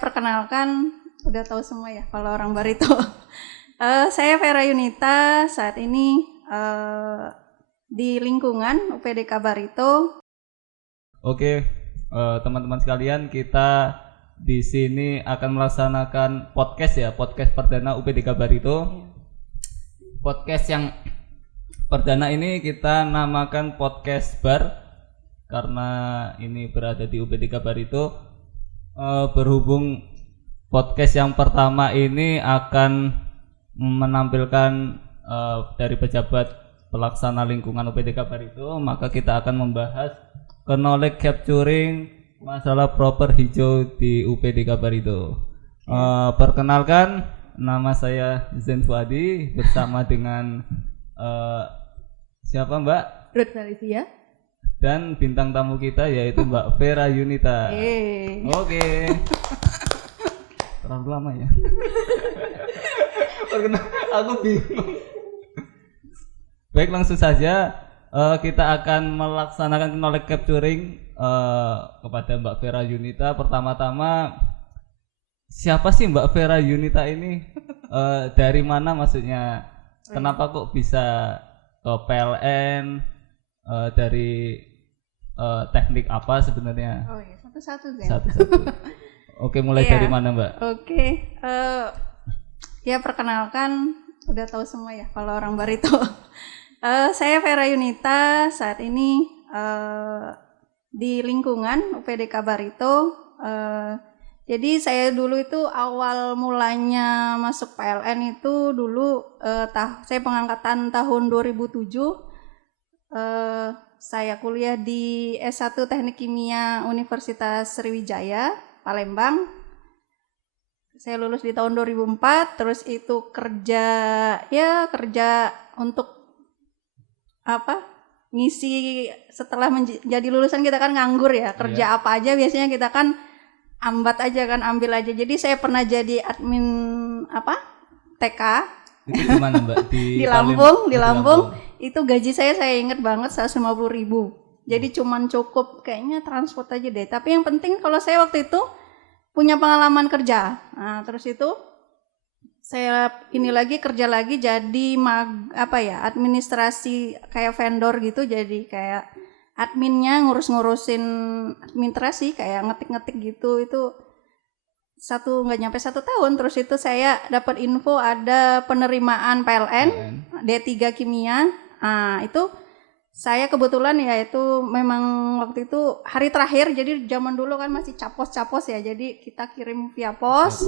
Perkenalkan, udah tahu semua ya kalau orang Barito. Saya Vera Yunita, saat ini di lingkungan UPDK Barito. Oke, teman-teman sekalian, kita di sini akan melaksanakan podcast perdana UPDK Barito. Podcast yang perdana ini kita namakan podcast bar karena ini berada di UPDK Barito. Berhubung podcast yang pertama ini akan menampilkan dari pejabat pelaksana lingkungan UPDK Barito, maka kita akan membahas knowledge capturing masalah proper hijau di UPDK Barito. Perkenalkan, nama saya Zen Fuadi bersama dengan siapa Mbak? Ruth Felicia. Dan bintang tamu kita yaitu Mbak Vera Yunita. Oke. Terlalu lama ya. Aku bingung. Baik, langsung saja kita akan melaksanakan knowledge capturing kepada Mbak Vera Yunita. Pertama-tama, siapa sih Mbak Vera Yunita ini? Dari mana maksudnya? Kenapa kok bisa ke PLN? Dari teknik apa sebenarnya? Oh iya, satu-satu. Oke, mulai dari mana Mbak? Oke, ya perkenalkan, udah tahu semua ya kalau orang Barito. Saya Vera Yunita, saat ini di lingkungan UPDK Barito. Jadi saya dulu itu awal mulanya masuk PLN itu dulu saya pengangkatan tahun 2007. Saya kuliah di S1 Teknik Kimia Universitas Sriwijaya, Palembang. Saya lulus di tahun 2004, terus itu kerja untuk ngisi setelah menjadi lulusan kita kan nganggur ya, kerja apa aja biasanya kita kan ambil aja. Jadi saya pernah jadi admin TK. Itu di mana Mbak? Di Lampung. Itu gaji saya ingat banget 150.000. Jadi cuman cukup kayaknya transport aja deh. Tapi yang penting kalau saya waktu itu punya pengalaman kerja. Nah, terus itu saya kerja lagi jadi administrasi kayak vendor gitu. Jadi kayak adminnya ngurusin administrasi kayak ngetik-ngetik gitu. Itu nggak nyampe 1 tahun. Terus itu saya dapat info ada penerimaan PLN D3 Kimia. Itu saya kebetulan ya itu memang waktu itu hari terakhir, jadi zaman dulu kan masih capos ya, jadi kita kirim via pos.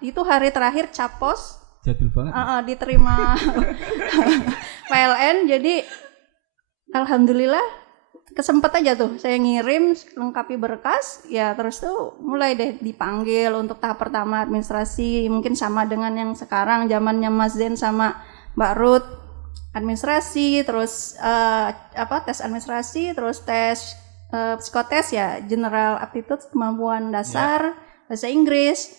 Itu hari terakhir capos. Jadul banget. Diterima PLN, jadi alhamdulillah kesempet aja tuh saya ngirim lengkapi berkas ya, terus tuh mulai deh dipanggil untuk tahap pertama administrasi, mungkin sama dengan yang sekarang zamannya Mas Zen sama Mbak Ruth, administrasi, terus tes administrasi, terus tes psikotes ya, general aptitude, kemampuan dasar, bahasa Inggris.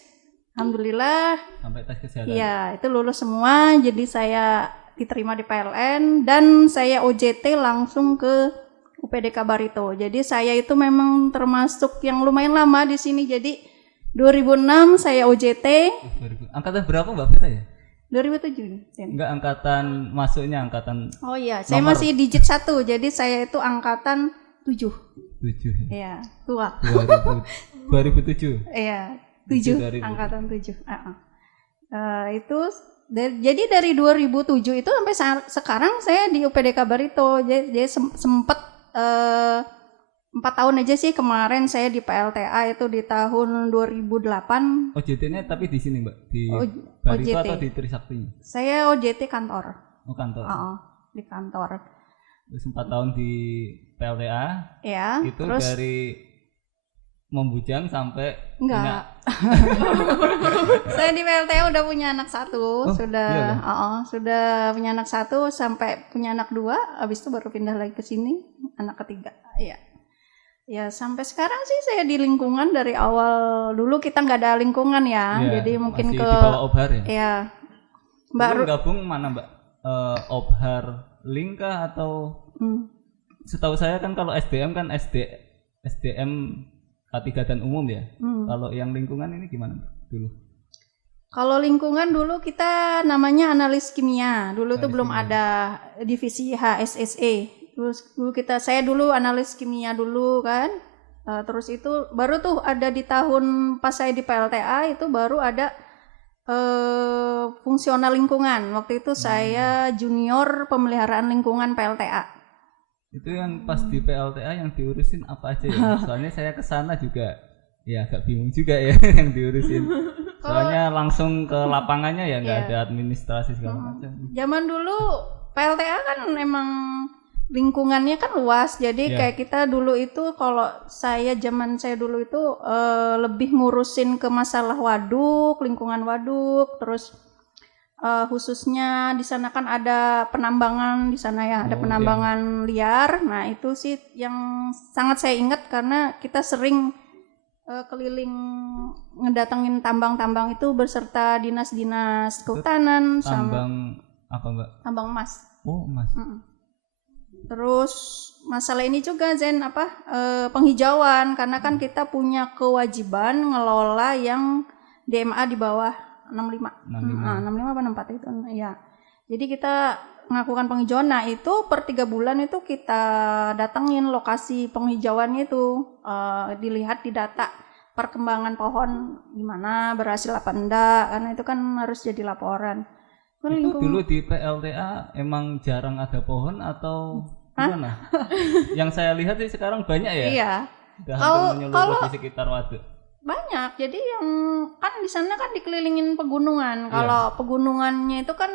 Alhamdulillah sampai tes kesehatan. Ya, itu lulus semua, jadi saya diterima di PLN dan saya OJT langsung ke UPDK Barito. Jadi saya itu memang termasuk yang lumayan lama di sini. Jadi 2006 saya OJT. Angkatan berapa Mbak Vera ya? 2007. Enggak, angkatan masuknya angkatan. Oh iya, saya masih digit 1. Jadi saya itu angkatan 7. 7. Iya, tua. 2007. Iya, 7. Angkatan 7. Jadi dari 2007 itu sampai sekarang saya di UPDK Barito. Jadi sempat 4 tahun aja sih. Kemarin saya di PLTA itu di tahun 2008. OJT-nya tapi di sini Mbak? Di Barito OJT. atau di Trisakti? Saya OJT kantor. Oh, kantor. Di kantor. Terus 4 tahun di PLTA. Ya. Itu terus, dari membujang sampai enggak. Saya di PLTA udah punya anak 1, sudah punya anak 1 sampai punya anak 2, habis itu baru pindah lagi ke sini, anak ketiga. Iya. Ya sampai sekarang sih saya di lingkungan dari awal. Dulu kita nggak ada lingkungan ya, jadi mungkin masih di bawah Obhar ya. Iya. Mbak gabung mana Mbak? Obhar Lingkah atau? Setahu saya kan kalau SDM kan SDM K3 dan umum ya. Kalau yang lingkungan ini gimana dulu? Kalau lingkungan dulu kita namanya analis kimia. Dulu tuh belum ada divisi HSSE. Saya dulu analis kimia dulu kan. Terus itu baru tuh ada di tahun pas saya di PLTA itu baru ada fungsional lingkungan. Waktu itu saya junior pemeliharaan lingkungan PLTA. Itu yang pas di PLTA yang diurusin apa aja ya? Soalnya saya kesana juga ya agak bingung juga ya yang diurusin. Soalnya langsung ke lapangannya ya nggak ada administrasi segala macam. Zaman dulu PLTA kan memang lingkungannya kan luas, jadi kayak kita dulu itu kalau zaman saya dulu itu lebih ngurusin ke masalah waduk, lingkungan waduk, terus khususnya di sana kan ada penambangan di sana ya, ada penambangan liar. Nah itu sih yang sangat saya ingat karena kita sering keliling ngedatengin tambang-tambang itu beserta dinas-dinas kehutanan. Tambang apa Mbak? Tambang emas. Oh emas. Terus masalah ini juga penghijauan karena kan kita punya kewajiban ngelola yang DMA di bawah 65. 65 apa 64 itu ya. Jadi kita melakukan penghijauan. Nah itu per 3 bulan itu kita datengin lokasi penghijauannya itu, dilihat di data perkembangan pohon gimana, berhasil apa enggak, karena itu kan harus jadi laporan. Itu dulu di PLTA emang jarang ada pohon atau gimana? Yang saya lihat sih sekarang banyak ya. Iya. Udah menyeluruh di sekitar waduk. Banyak. Jadi yang kan di sana kan dikelilingin pegunungan. Kalau pegunungannya itu kan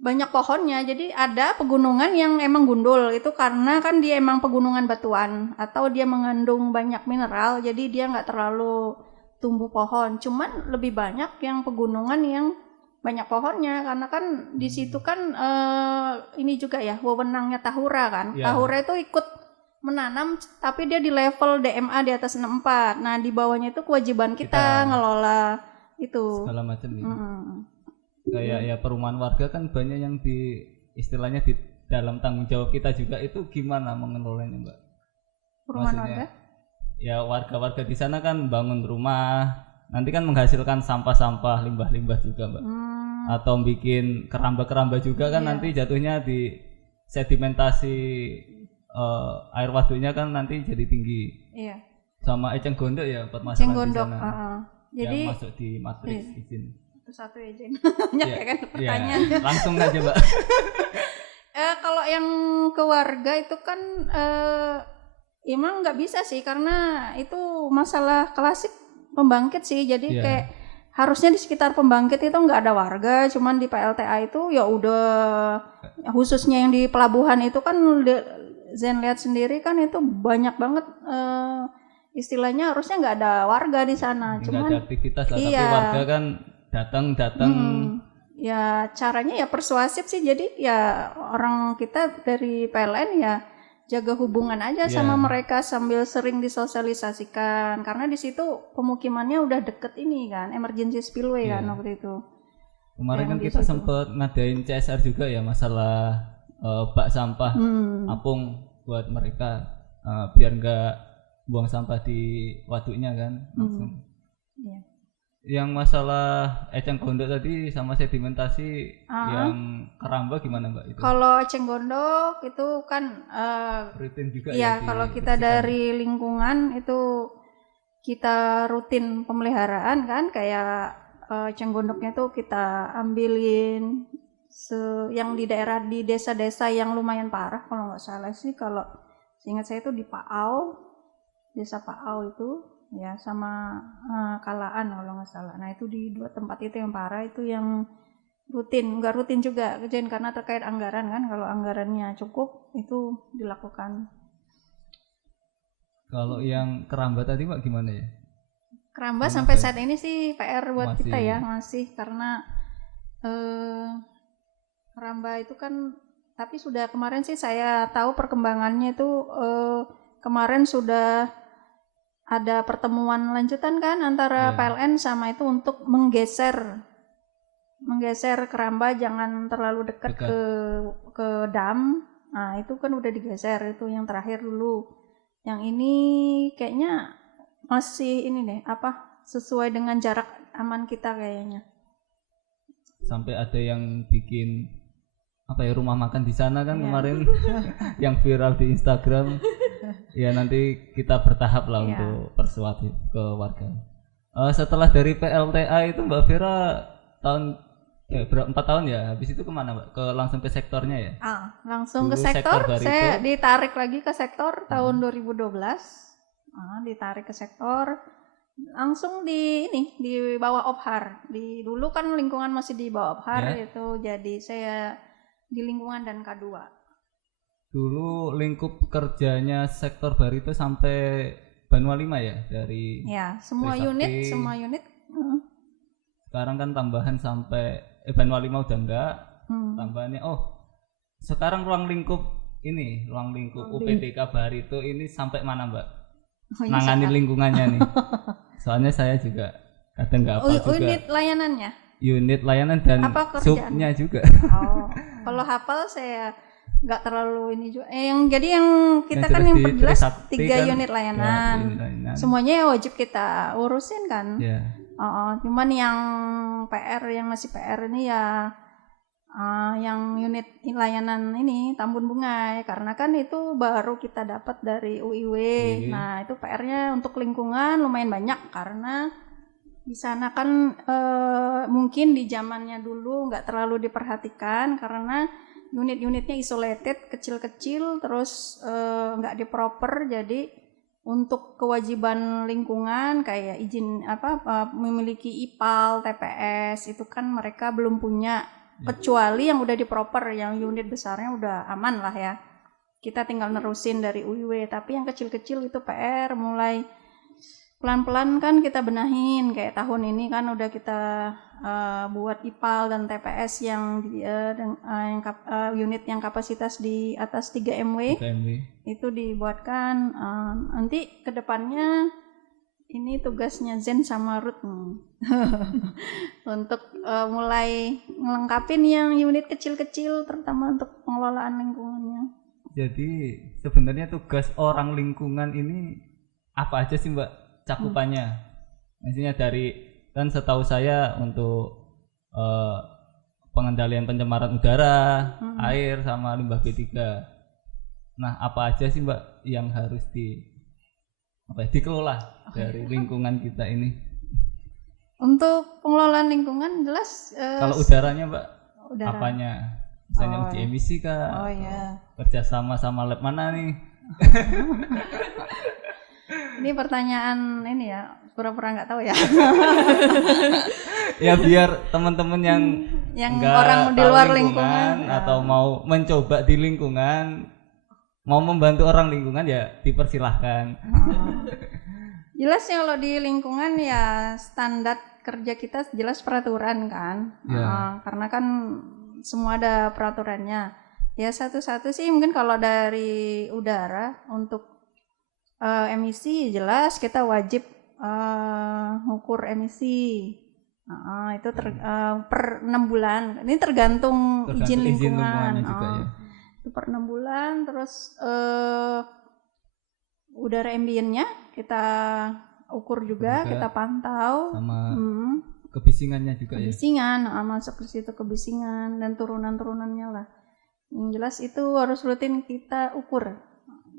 banyak pohonnya. Jadi ada pegunungan yang emang gundul. Itu karena kan dia emang pegunungan batuan atau dia mengandung banyak mineral. Jadi dia nggak terlalu tumbuh pohon. Cuman lebih banyak yang pegunungan yang banyak pohonnya karena kan di situ kan ini juga ya wewenangnya Tahura kan. Tahura itu ikut menanam tapi dia di level DMA di atas 64. Nah, di bawahnya itu kewajiban kita ngelola itu segala macam ya. Kayak ya perumahan warga kan banyak yang istilahnya di dalam tanggung jawab kita juga. Itu gimana mengelolanya, Mbak? Perumahan warga? Ya warga-warga di sana kan bangun rumah, nanti kan menghasilkan sampah-sampah, limbah-limbah juga, Mbak. Atau bikin keramba-keramba juga kan nanti jatuhnya di sedimentasi air waduknya kan nanti jadi tinggi. Iya. Sama eceng gondok ya buat masalah di sana. Jadi yang masuk di matriks izin. Satu izin. Banyak ya kan pertanyaan. Ya, langsung aja, Mbak. Kalau yang ke warga itu kan emang nggak bisa sih karena itu masalah klasik pembangkit sih. Jadi kayak harusnya di sekitar pembangkit itu nggak ada warga, cuman di PLTA itu ya udah khususnya yang di pelabuhan itu kan Zen lihat sendiri kan itu banyak banget istilahnya harusnya nggak ada warga di sana. Cuman ada aktivitas lah, tapi warga kan datang. Ya caranya ya persuasif sih, jadi ya orang kita dari PLN ya jaga hubungan aja sama mereka sambil sering disosialisasikan karena di situ pemukimannya udah deket ini kan emergency spillway kan waktu itu. Kemarin kan kita sempat ngadain CSR juga ya masalah bak sampah apung buat mereka biar nggak buang sampah di waduknya kan langsung. Yang masalah eceng gondok tadi sama sedimentasi yang keramba gimana, Mbak? Itu kalau eceng gondok itu kan rutin juga ya kalau kita dari lingkungan itu kita rutin pemeliharaan kan kayak eceng gondoknya tuh kita ambilin yang di daerah di desa-desa yang lumayan parah kalau nggak salah sih, kalau seingat saya itu di Paau, desa Paau itu ya sama Kalaan kalau nggak salah. Nah itu di 2 tempat itu yang parah itu yang rutin, nggak rutin juga kejadian karena terkait anggaran kan, kalau anggarannya cukup itu dilakukan. Kalau yang keramba tadi Mbak gimana ya? Keramba sampai saat ini sih PR buat kita ya masih karena keramba itu kan tapi sudah kemarin sih saya tahu perkembangannya itu kemarin sudah ada pertemuan lanjutan kan antara PLN sama itu untuk menggeser keramba jangan terlalu dekat ke dam. Nah itu kan udah digeser, itu yang terakhir dulu. Yang ini kayaknya masih ini deh sesuai dengan jarak aman kita kayaknya. Sampai ada yang bikin rumah makan di sana kan kemarin yang viral di Instagram. Ya nanti kita bertahap lah untuk persuasif ke warga. Setelah dari PLTA itu Mbak Vera tahun 4 tahun ya, habis itu kemana Mbak? Langsung ke sektornya ya? Langsung ke sektor, saya ditarik lagi ke sektor tahun 2012. Ditarik ke sektor, langsung di bawah Ophar. Dulu kan lingkungan masih di bawah Ophar itu, jadi saya di lingkungan dan K2. Dulu lingkup kerjanya sektor Barito sampai Banua 5 ya, dari semua unit. Sekarang kan tambahan sampai Banua 5 udah enggak. Tambahannya sekarang ruang lingkup UPTK Barito ini sampai mana Mbak? Nangani lingkungannya nih. Soalnya saya juga kadang enggak hafal juga. Unit layanannya? Unit layanan dan subnya juga. Kalau hafal saya nggak terlalu ini juga. Yang kita kan yang perjelas 3 unit layanan. Semuanya wajib kita urusin kan. Cuman yang PR, yang masih PR ini yang unit layanan ini Tambun Bunga, karena kan itu baru kita dapat dari UIW. Nah itu PR-nya untuk lingkungan lumayan banyak, karena di sana kan mungkin di zamannya dulu nggak terlalu diperhatikan karena unit-unitnya isolated, kecil-kecil, terus nggak diproper. Jadi untuk kewajiban lingkungan kayak izin memiliki IPAL, TPS itu kan mereka belum punya, kecuali yang udah diproper, yang unit besarnya udah aman lah ya. Kita tinggal nerusin dari UIW, tapi yang kecil-kecil itu PR mulai pelan-pelan kan kita benahin. Kayak tahun ini kan udah kita buat IPAL dan TPS yang unit yang kapasitas di atas 3 MW. Itu dibuatkan. Nanti kedepannya ini tugasnya Zen sama Ruth untuk mulai ngelengkapin yang unit kecil-kecil, terutama untuk pengelolaan lingkungannya. Jadi sebenarnya tugas orang lingkungan ini apa aja sih Mbak cakupannya? Maksudnya dari, kan setahu saya untuk pengendalian pencemaran udara, air sama limbah B3. Nah, apa aja sih Mbak yang harus dikelola dari lingkungan kita ini? Untuk pengelolaan lingkungan jelas kalau udaranya Mbak, apanya? Misalnya uji emisi kah? Kerjasama sama lab mana nih? Ini pertanyaan ini ya, pura-pura nggak tahu ya. Ya biar teman-teman yang orang di luar lingkungan atau mau mencoba di lingkungan, mau membantu orang lingkungan ya dipersilahkan. Jelas ya kalau di lingkungan ya standar kerja kita jelas peraturan kan. Karena kan semua ada peraturannya. Ya satu-satu sih mungkin kalau dari udara untuk emisi jelas kita wajib ngukur emisi. Itu per 6 bulan. Ini tergantung izin lingkungan. Juga, ya. Itu per 6 bulan. Terus udara ambiennya kita ukur juga, kita pantau. Sama kebisingannya juga kebisingan, ya. Masuk ke situ kebisingan dan turunan-turunannya lah. Yang jelas itu harus rutin kita ukur.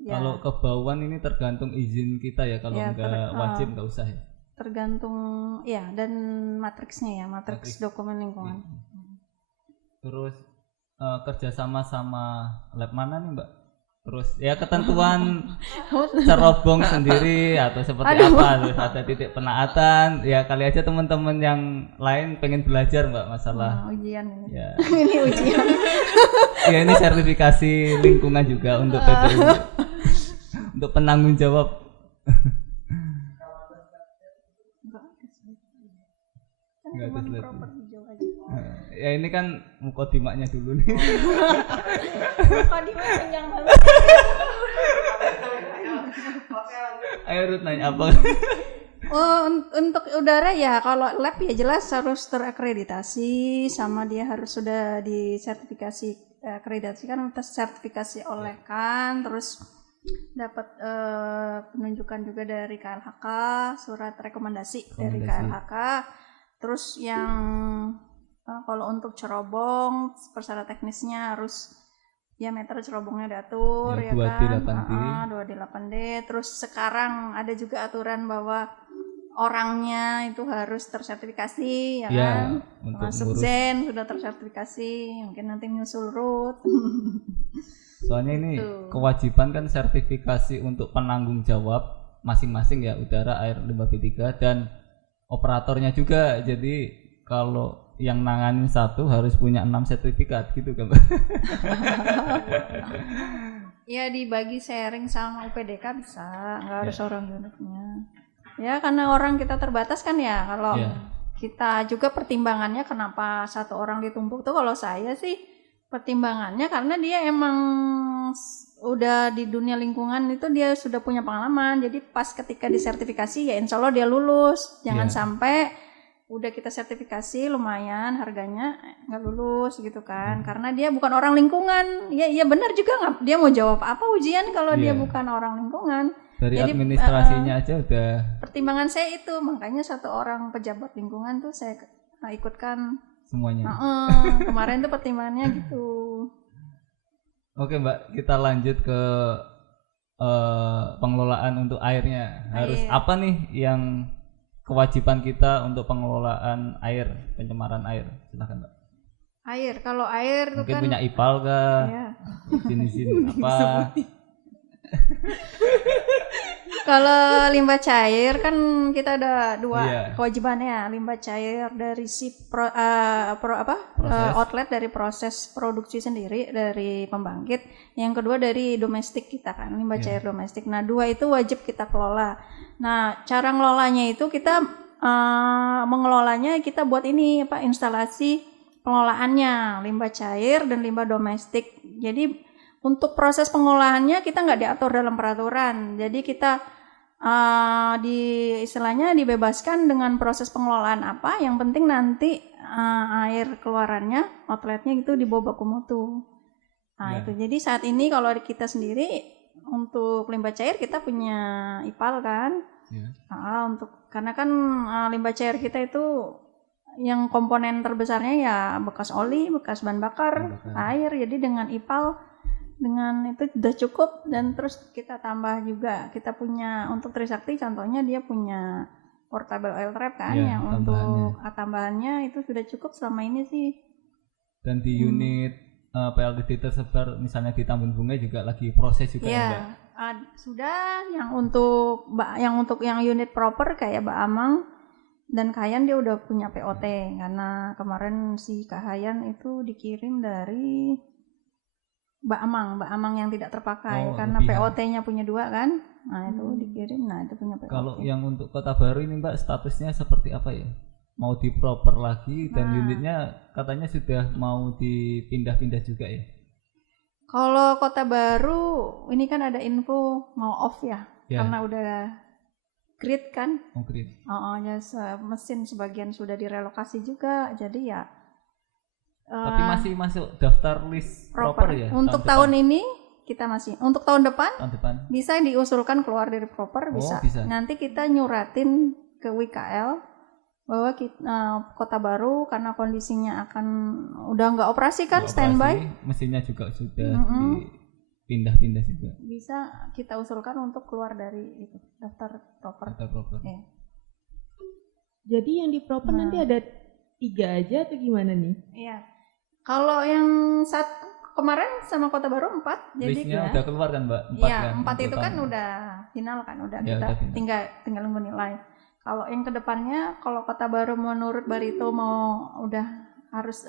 Ya. Kalau kebauan ini tergantung izin kita ya, kalau nggak wajib nggak usah ya. Tergantung ya, dan matriksnya ya, matriks dokumen lingkungan. Terus kerjasama sama lab mana nih Mbak? Terus ya ketentuan cerobong sendiri atau seperti apa? Terus ada titik penaatan ya, kali aja teman-teman yang lain pengen belajar Mbak masalah ujian ini. Ya. Ini ujian. Ya ini sertifikasi lingkungan juga untuk PPU. Untuk penanggung jawab. Enggak ada ya ini kan mukodimaknya dulu nih. Mukodimak panjang banget. Ayo Ruth nanya apa? Untuk udara ya, kalau lab ya jelas harus terakreditasi, sama dia harus sudah disertifikasi, akreditasi kan sertifikasi oleh kan, terus dapat penunjukan juga dari KLHK, surat rekomendasi dari KLHK. Terus yang kalau untuk cerobong persyarat teknisnya harus diameter cerobongnya diatur ya 2D8D. 2D8D. Terus sekarang ada juga aturan bahwa orangnya itu harus tersertifikasi ya kan. Untuk Subzen sudah tersertifikasi, mungkin nanti nyusul root. Soalnya ini kewajiban kan sertifikasi untuk penanggung jawab masing-masing ya, udara, air, limbah B3 dan operatornya juga. Jadi kalau yang nanganin satu harus punya 6 sertifikat gitu kan Mbak? Ya dibagi sharing sama UPDK bisa, nggak harus orang unitnya. Ya karena orang kita terbatas kan ya, kalau kita juga pertimbangannya kenapa satu orang ditumpuk tuh, kalau saya sih pertimbangannya karena dia emang udah di dunia lingkungan itu dia sudah punya pengalaman, jadi pas ketika disertifikasi ya insya Allah dia lulus. Jangan sampai udah kita sertifikasi lumayan harganya nggak lulus gitu kan, karena dia bukan orang lingkungan. Ya benar juga, nggak, dia mau jawab apa ujian kalau dia bukan orang lingkungan. Dari jadi, administrasinya aja udah. Pertimbangan saya itu, makanya satu orang pejabat lingkungan tuh saya ikutkan semuanya. Kemarin tuh pertimbangannya gitu. Oke Mbak, kita lanjut ke pengelolaan untuk airnya. Harus apa nih yang kewajiban kita untuk pengelolaan air, pencemaran air? Silakan Mbak. Air, kalau air mungkin kan punya IPAL kah? Izin-izin apa? Kalau limbah cair kan kita ada dua kewajibannya. Limbah cair dari si outlet dari proses produksi sendiri dari pembangkit. Yang kedua dari domestik kita kan, limbah cair domestik. Nah, dua itu wajib kita kelola. Nah, cara ngelolanya itu kita mengelolanya kita buat ini instalasi pengelolaannya limbah cair dan limbah domestik. Jadi untuk proses pengolahannya kita nggak diatur dalam peraturan. Jadi kita istilahnya dibebaskan dengan proses pengelolaan apa. Yang penting nanti air keluarannya, outletnya itu dibawa baku mutu. Nah itu. Jadi saat ini kalau kita sendiri untuk limbah cair kita punya IPAL kan. Karena kan limbah cair kita itu yang komponen terbesarnya ya bekas oli, bekas bahan bakar, air. Jadi dengan IPAL dengan itu sudah cukup. Dan terus kita tambah juga, kita punya untuk Trisakti contohnya dia punya portable oil trap kan, yang untuk tambahannya itu sudah cukup selama ini sih. Dan di unit PLTD tersebar misalnya di Tambun Bunga juga lagi proses juga ya? Sudah. Yang unit proper kayak Mbak Amang dan Kayan dia udah punya POT, karena kemarin si Kahayan itu dikirim dari Mbak Amang yang tidak terpakai karena POT-nya punya 2 kan. Nah itu dikirim, nah itu punya POT. Kalau yang untuk Kota Baru ini Mbak statusnya seperti apa ya? Mau diproper lagi dan unitnya katanya sudah mau dipindah-pindah juga ya? Kalau Kota Baru ini kan ada info mau off ya, karena udah grid kan. Grid. Mesin sebagian sudah direlokasi juga, jadi ya. Tapi masih masuk daftar list proper ya? Untuk tahun ini kita masih. Untuk tahun depan bisa diusulkan keluar dari proper, bisa. Nanti kita nyuratin ke WKL bahwa Kota Baru karena kondisinya akan udah nggak operasi kan, standby. Mesinnya juga sudah dipindah-pindah juga. Bisa kita usulkan untuk keluar dari itu daftar proper. Jadi yang di proper nanti ada 3 aja atau gimana nih? Iya. Kalau yang kemarin sama Kota Baru 4, jadi listnya udah keluar kan Mbak? 4 ya, 4 itu kan udah final kan, udah kita tinggal nunggu nilai. Kalau yang kedepannya, kalau Kota Baru menurut Barito mau udah harus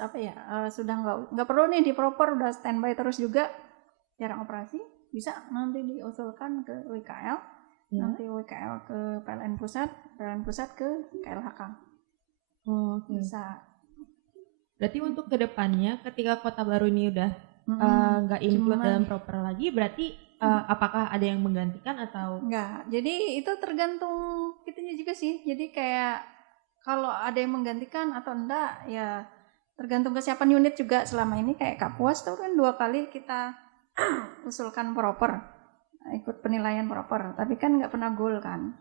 sudah nggak perlu nih di proper, udah standby terus juga jarang operasi, bisa nanti diusulkan ke WKL, nanti WKL ke PLN pusat ke KLHK. Bisa. Berarti untuk kedepannya ketika Kota Baru ini udah nggak include dalam proper lagi, berarti apakah ada yang menggantikan atau enggak? Jadi itu tergantung kitanya juga sih. Jadi kayak kalau ada yang menggantikan atau enggak ya tergantung kesiapan unit juga. Selama ini kayak Kapuas tuh kan 2 kali kita usulkan proper. ikut penilaian proper, tapi kan nggak pernah goal kan.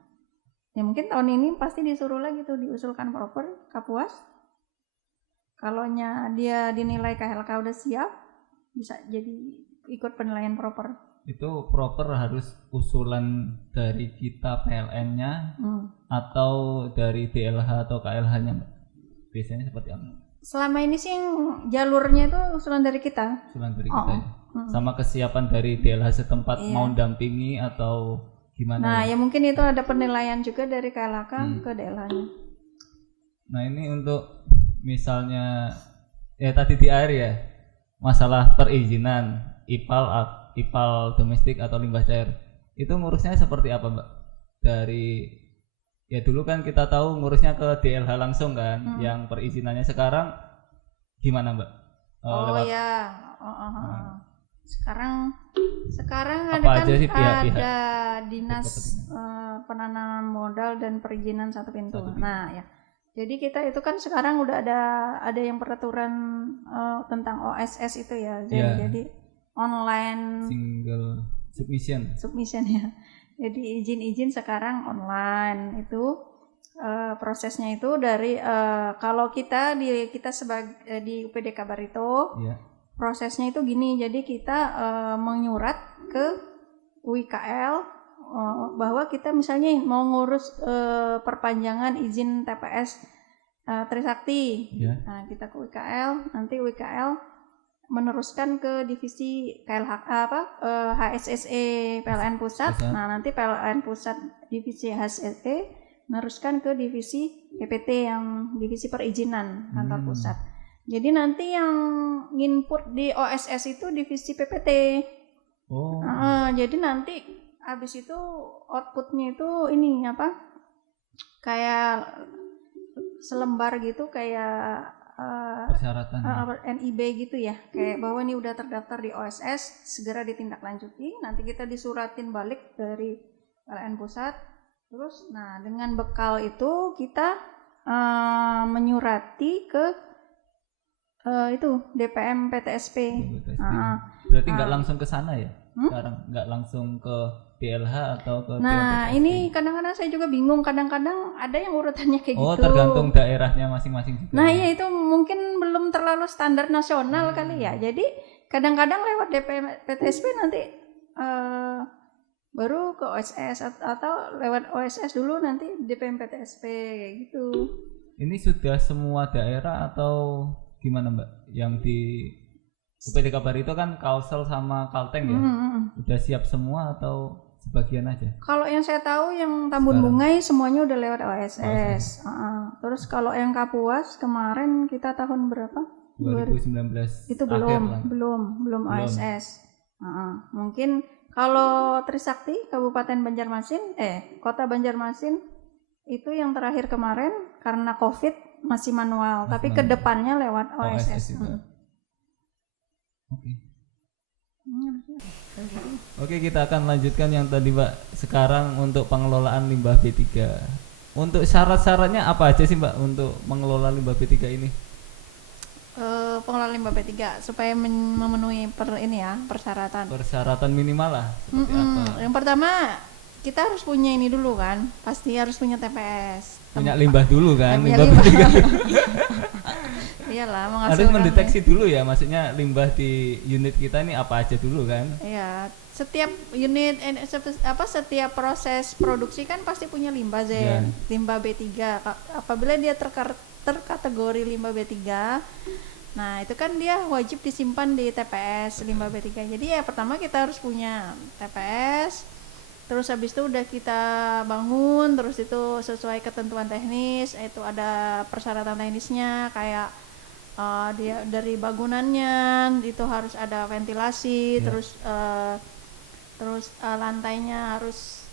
Ya mungkin tahun ini pasti disuruh lagi tuh diusulkan proper Kapuas. Kalau dia dinilai KLK udah siap, bisa jadi ikut penilaian proper. Itu proper harus usulan dari kita PLN-nya atau dari DLH atau KLH-nya, Mbak? Biasanya seperti apa? Selama ini sih jalurnya itu usulan dari kita. Usulan dari kita ya. Sama kesiapan dari DLH setempat mau dampingi atau gimana? Nah, ya mungkin itu ada penilaian juga dari KLK ke DLH-nya. Nah, ini untuk misalnya ya tadi di air ya, masalah perizinan IPAL domestik atau limbah cair, itu ngurusnya seperti apa, Mbak? Dari ya dulu kan kita tahu ngurusnya ke DLH langsung kan, yang perizinannya. Sekarang gimana, Mbak? Sekarang apa ada kan aja sih pihak-pihak? ada dinas penanaman modal dan perizinan satu pintu. Nah ya, jadi kita itu kan sekarang udah ada yang peraturan tentang OSS itu ya. Jadi online single submission ya. Jadi izin sekarang online itu prosesnya itu dari kalau kita sebagai di UPDK Barito, prosesnya itu gini. Jadi kita menyurat ke UIKL bahwa kita misalnya mau ngurus perpanjangan izin TPS Trisakti. Nah, kita ke UIKL, nanti UIKL meneruskan ke divisi HSSE PLN Pusat. Nah, nanti PLN Pusat divisi HSSE meneruskan ke divisi PPT yang divisi perizinan kantor pusat. Jadi nanti yang input di OSS itu divisi PPT. Jadi nanti habis itu outputnya itu ini kayak selembar gitu, kayak persyaratan NIB gitu ya, kayak bahwa ini udah terdaftar di OSS, segera ditindaklanjuti. Nanti kita disuratin balik dari PLN Pusat. Terus, nah dengan bekal itu kita menyurati ke itu DPM PTSP. Berarti nggak langsung ke sana ya? Sekarang nggak langsung ke DLH atau ke Nah PTSP. Ini kadang-kadang saya juga bingung. Kadang-kadang ada yang urutannya kayak gitu. Tergantung daerahnya masing-masing juga. Nah ya itu mungkin belum terlalu standar nasional kali ya. Jadi kadang-kadang lewat DPM PTSP nanti baru ke OSS, atau lewat OSS dulu nanti DPM PTSP kayak gitu. Ini sudah semua daerah atau gimana, Mbak? Yang di UPDK Barito kan Kalsel sama Kalteng ya? Udah siap semua atau sebagian aja? Kalau yang saya tahu yang Tambun Bungai semuanya udah lewat OSS. Terus kalau yang Kapuas kemarin kita tahun berapa? 2019. Itu belum OSS. Mungkin kalau Trisakti Kabupaten Banjarmasin, Kota Banjarmasin itu yang terakhir kemarin karena COVID masih manual, tapi kedepannya lewat OSS. Oke, kita akan lanjutkan yang tadi, Mbak. Sekarang untuk pengelolaan limbah B3. Untuk syarat-syaratnya apa aja sih, Mbak, untuk mengelola limbah B3 ini? Pengelolaan limbah B3 supaya memenuhi persyaratan. Persyaratan minimal lah. Seperti apa? Yang pertama kita harus punya ini dulu kan, pasti harus punya TPS. Punya limbah dulu kan, limbah B3. Iyalah, menghasilkan. Harus mendeteksi dulu ya, maksudnya limbah di unit kita ini apa aja dulu kan? Iya, setiap unit setiap proses produksi kan pasti punya limbah limbah B3. Apabila dia terkategori limbah B3, nah itu kan dia wajib disimpan di TPS limbah B3. Jadi ya pertama kita harus punya TPS. Terus habis itu udah kita bangun, terus itu sesuai ketentuan teknis, itu ada persyaratan teknisnya kayak dia dari bangunannya itu harus ada ventilasi, terus lantainya harus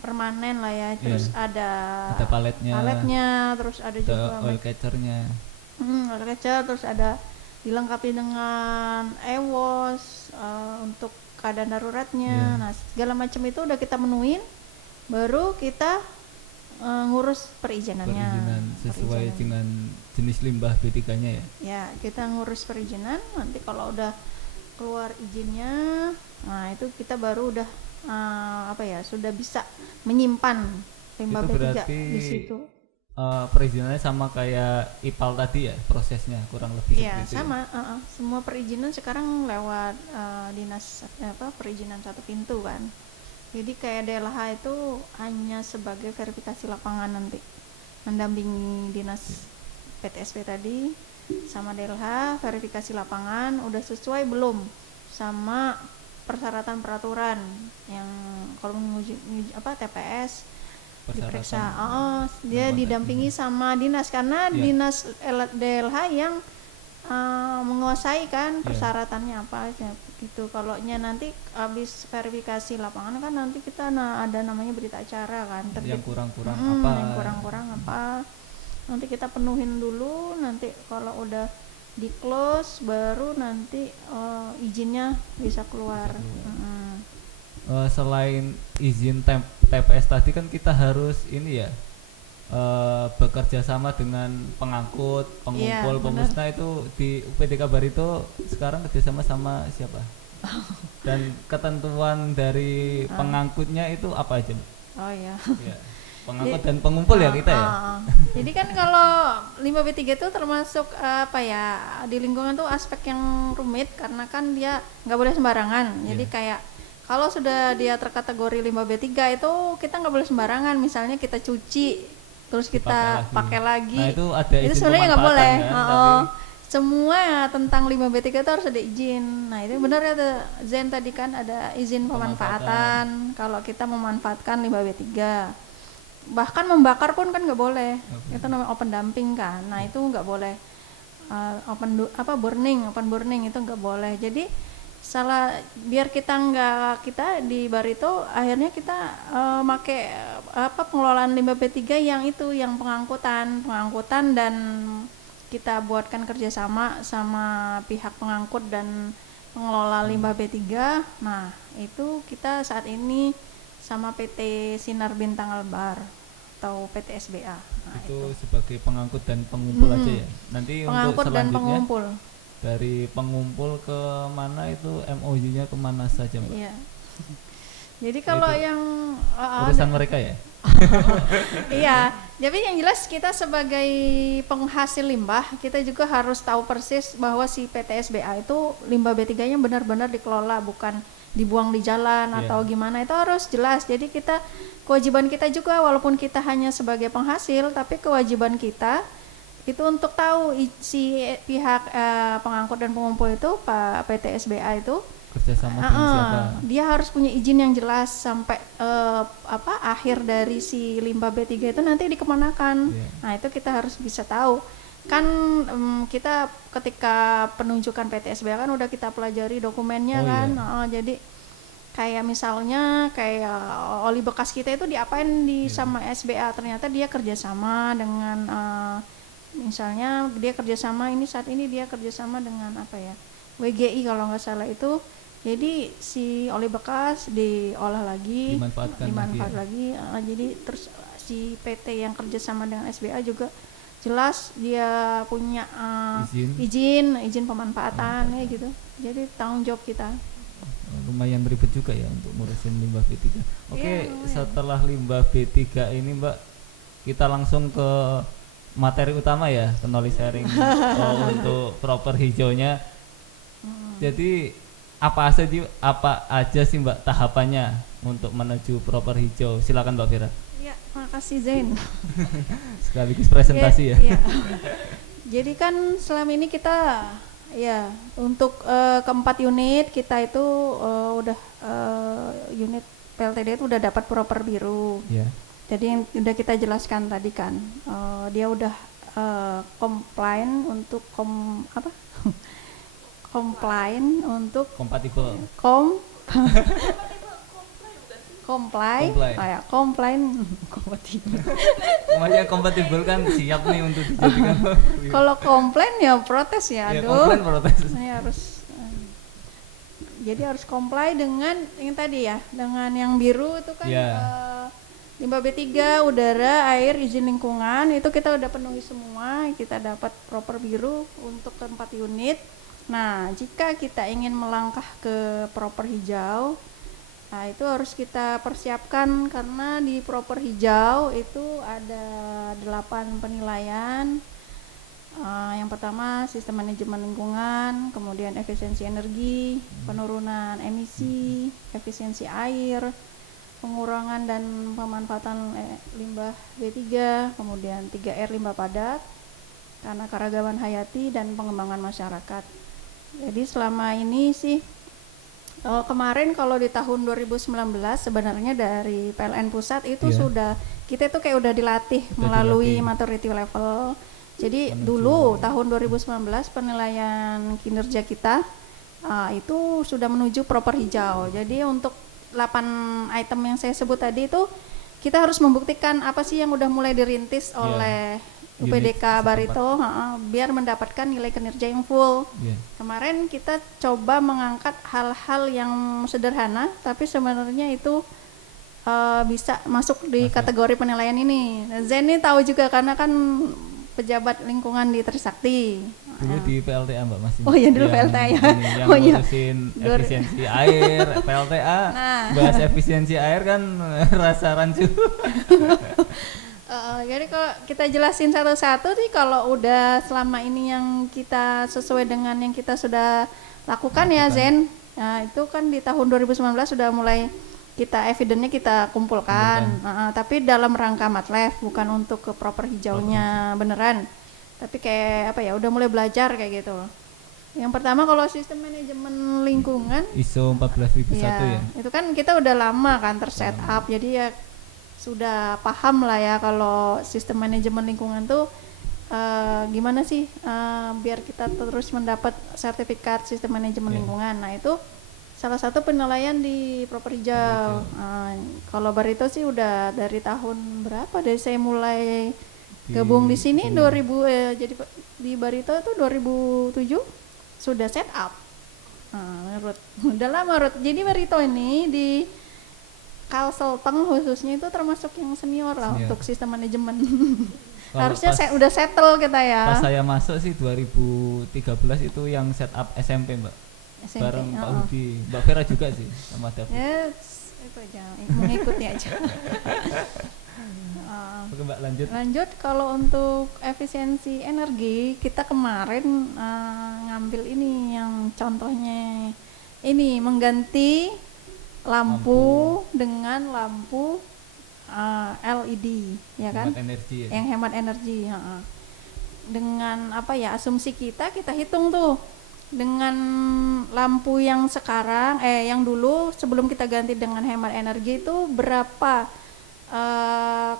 permanen lah ya, terus ada paletnya, terus ada juga oil catchernya, terus ada dilengkapi dengan EWOS untuk keadaan daruratnya. Nah segala macam itu udah kita menuin, baru kita ngurus perizinannya. Sesuai dengan jenis limbah B3-nya ya? Ya, kita ngurus perizinan, nanti kalau udah keluar izinnya, Nah, itu kita baru udah sudah bisa menyimpan limbah Itu B3 berarti di situ. Perizinannya sama kayak IPAL tadi ya, prosesnya kurang lebih Iya, seperti itu. sama. Semua perizinan sekarang lewat dinas perizinan satu pintu kan. Jadi kayak DLH itu hanya sebagai verifikasi lapangan nanti, mendampingi dinas PTSB tadi sama DLH verifikasi lapangan udah sesuai belum sama persyaratan peraturan yang kalau TPS diperiksa. Dia didampingi sama dinas karena dinas DLH yang menguasai kan persyaratannya apa gitu. Kalau nanti habis verifikasi lapangan kan nanti kita ada namanya berita acara kan yang kurang-kurang apa nanti kita penuhin dulu, nanti kalau udah di close baru nanti izinnya bisa keluar. Selain izin TPS tadi kan kita harus ini ya bekerja sama dengan pengangkut, pengumpul, pemusnah. Itu di UPTK Barito sekarang kerjasama sama siapa? Dan ketentuan dari pengangkutnya itu apa aja? Oh iya. Pengangkut dan pengumpul ya kita ya. Jadi kan kalau limbah B3 itu termasuk di lingkungan tuh aspek yang rumit karena kan dia nggak boleh sembarangan. Jadi kayak kalau sudah dia terkategori limbah B3 itu kita nggak boleh sembarangan. Misalnya kita cuci terus kita pakai lagi. Nah, itu ada izin, itu sebenarnya nggak boleh. Kan, semua tentang limbah B3 itu harus ada izin. Nah itu benar ya Zen tadi kan ada izin pemanfaatan. Kalau kita memanfaatkan limbah B3, bahkan membakar pun kan nggak boleh. Itu namanya open dumping kan. Nah itu nggak boleh. Open burning itu nggak boleh. Jadi biar kita di Barito akhirnya kita make pengelolaan limbah B3 yang pengangkutan dan kita buatkan kerjasama sama pihak pengangkut dan pengelola limbah B3. Nah itu kita saat ini sama PT Sinar Bintang Albar atau PT SBA. Nah, itu sebagai pengangkut dan pengumpul aja ya. Nanti pengangkut untuk dan selanjutnya pengumpul. Dari pengumpul ke mana itu MOU-nya kemana saja Mbak? Iya. Jadi kalau yang urusan mereka ya? Iya. Jadi yang jelas kita sebagai penghasil limbah kita juga harus tahu persis bahwa si PT SBA itu limbah B3-nya benar-benar dikelola, bukan dibuang di jalan atau gimana. Itu harus jelas. Jadi kewajiban kita juga walaupun kita hanya sebagai penghasil, tapi kewajiban kita itu untuk tahu si pihak pengangkut dan pengumpul itu Pak PT SBA itu kerjasama dengan siapa? Dia harus punya izin yang jelas sampai akhir dari si limbah B3 itu nanti dikemanakan. Nah itu kita harus bisa tahu kan. Kita ketika penunjukan PT SBA kan udah kita pelajari dokumennya jadi kayak misalnya oli bekas kita itu diapain sama SBA, ternyata dia kerjasama dengan misalnya dia kerjasama saat ini dia kerjasama dengan WGI kalau nggak salah itu. Jadi si oli bekas diolah lagi, dimanfaat lagi. Jadi terus si PT yang kerjasama dengan SBA juga jelas dia punya izin pemanfaatan gitu. Jadi tanggung jawab kita. Lumayan ribet juga ya untuk ngurusin limbah B3. Oke, setelah limbah B3 ini Mbak, kita langsung ke materi utama ya, knowledge sharing untuk proper hijaunya. Jadi apa aja sih Mbak tahapannya untuk menuju proper hijau? Silakan Mbak Vira. Ya, makasih Zain. Sekaligus presentasi ya. Jadi kan selama ini kita untuk keempat unit kita itu udah unit PLTD itu udah dapat proper biru. Jadi yang udah kita jelaskan tadi kan, dia udah kompatibel kan siap nih untuk dijadikan. Kalau komplain ya protes ya, komplain protes. Jadi harus comply dengan yang tadi ya, dengan yang biru itu kan limbah B3, udara, air, izin lingkungan itu kita udah penuhi semua, kita dapat proper biru untuk 4 unit. Nah, jika kita ingin melangkah ke proper hijau, nah itu harus kita persiapkan karena di proper hijau itu ada 8 penilaian. Yang pertama sistem manajemen lingkungan, kemudian efisiensi energi, penurunan emisi, efisiensi air, pengurangan dan pemanfaatan limbah B3, kemudian 3R limbah padat, karena keragaman hayati dan pengembangan masyarakat. Jadi selama ini sih kemarin kalau di tahun 2019 sebenarnya dari PLN pusat itu sudah kita itu kayak udah dilatih melalui maturity level. Jadi dulu tahun 2019 penilaian kinerja kita itu sudah menuju proper hijau. Jadi untuk 8 item yang saya sebut tadi itu kita harus membuktikan apa sih yang udah mulai dirintis oleh UPDK Barito biar mendapatkan nilai kinerja yang full. Kemarin kita coba mengangkat hal-hal yang sederhana tapi sebenarnya itu bisa masuk di kategori penilaian ini. Zen ini tahu juga karena kan pejabat lingkungan di Trisakti. Dulu di PLTA Mbak masih. Oh iya dulu PLTA ya. Yang ngurusin efisiensi air, PLTA. Bahas efisiensi air kan rasa rancu. Jadi kalau kita jelasin satu-satu sih kalau udah selama ini yang kita sesuai dengan yang kita sudah lakukan ya Zen. Nah itu kan di tahun 2019 sudah mulai kita evidence-nya kita kumpulkan. Tapi dalam rangka MATLAB bukan untuk ke proper hijaunya beneran. Tapi kayak apa ya udah mulai belajar kayak gitu. Yang pertama kalau sistem manajemen lingkungan ISO 14001 ya. Itu kan kita udah lama kan terset up jadi ya sudah paham lah ya kalau sistem manajemen lingkungan tuh gimana sih biar kita terus mendapat sertifikat sistem manajemen lingkungan. Nah itu salah satu penilaian di proper hijau. Kalau Barito sih udah dari tahun berapa dari saya mulai gabung di sini 2000 jadi di Barito itu 2007 sudah set up. Rut. Udah lama Rut. Jadi Barito ini di Kalselteng khususnya itu termasuk yang senior lah untuk sistem manajemen. Harusnya udah settle kita ya. Pas saya masuk sih 2013 itu yang set up SMP Mbak. SMP, bareng Pak Hudi, Mbak Vera juga sih sama David. Itu aja, mengikuti aja. Oke Mbak Lanjut kalau untuk efisiensi energi kita kemarin ngambil ini yang contohnya ini mengganti lampu dengan lampu LED ya kan? Hemat energi ya. Yang hemat energi. Dengan apa ya asumsi kita hitung tuh. Dengan lampu yang sekarang yang dulu sebelum kita ganti dengan hemat energi itu berapa